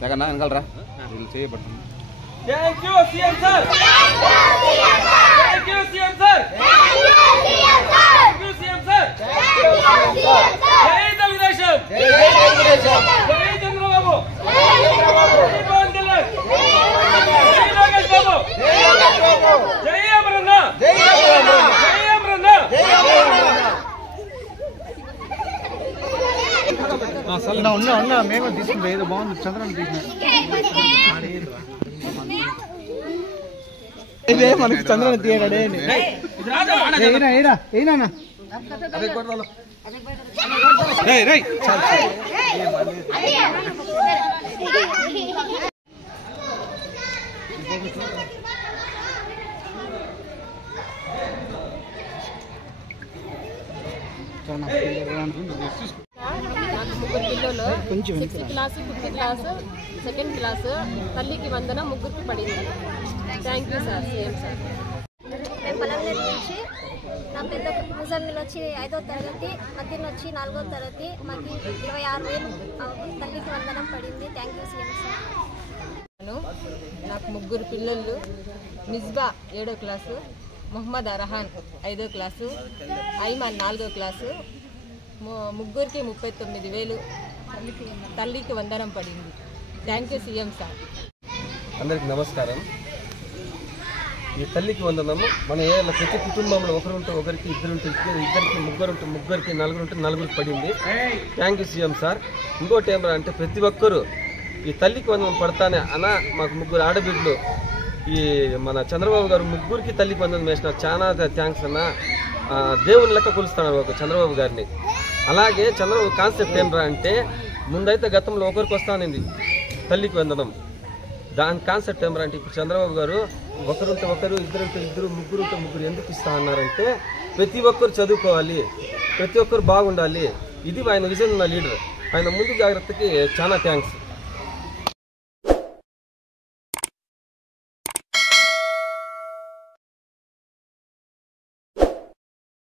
జగన్నా వెనకాలరా వీళ్ళు చేయబడుతుంది. Thank you, CM sir. Thank you, CM sir. Thank you, CM sir. Jai Telugudesam. Jai Chandrababu. Jai Pawan Kalyan. Jai Lokesh Babu. Jai Amaranda. Jai Amaranda. ఉన్నా మేము తీసుకుంటాం. ఏదో బాగుంది చంద్రన్ ఇదే మనకి చంద్రన్ తీయడే ముగ్గురు పిల్లలు 6th class 5th class 2nd class తల్లికి వందనం ముగ్గురికి పడింది. Thank you sir. Same sir. మేము పలంనేరు నుంచి నా పెద్ద ముసలిని వచ్చి 5వ తరగతి, మధ్యన వచ్చి 4వ తరగతి. మాకు 26,000 తల్లికి వందనం పడింది. Thank you CM sir. నాకు ముగ్గురు పిల్లలు. మిస్బా 7వ క్లాసు, మొహమ్మద్ అర్హాన్ 5వ క్లాసు, ఐమాన్ 4వ క్లాసు. ముగ్గురికి 39,000 తల్లికి వందనం పడింది. Thank you CM sir. అందరికి నమస్కారం. ఈ తల్లికి వందనము మన ఏళ్ళ ప్రతి కుటుంబంలో ఒకరుంటే ఒకరికి, ఇద్దరుంటే ఇద్దరికి, ముగ్గురుంటే ముగ్గురికి, నలుగురుంటే నలుగురికి పడింది. Thank you CM sir. ఇంకోటి ఏమరా అంటే ప్రతి ఒక్కరూ ఈ తల్లికి వందనం పడతానే అన్న. మాకు ముగ్గురు ఆడబిడ్డలు. ఈ మన చంద్రబాబు గారు ముగ్గురికి తల్లికి వందనం వేసినారు. చాలా థ్యాంక్స్ అన్న. దేవుని లెక్క కొలుస్తున్నారు ఒక చంద్రబాబు గారిని. అలాగే చంద్రబాబు కాన్సెప్ట్ ఏమరా అంటే ముందైతే గతంలో ఒకరికి వస్తానండి తల్లికి వందనం. దాని కాన్సెప్ట్ ఏమరా అంటే ఇప్పుడు చంద్రబాబు గారు ఒకరుంటే ఒకరు, ఇద్దరుంటే ఇద్దరు, ముగ్గురుంటే ముగ్గురు ఎందుకు ఇస్తా అన్నారంటే ప్రతి ఒక్కరు చదువుకోవాలి, ప్రతి ఒక్కరు బాగుండాలి. ఇది ఆయన విజన్ ఉన్న లీడర్. ఆయన ముందు జాగ్రత్తకి చాలా థ్యాంక్స్.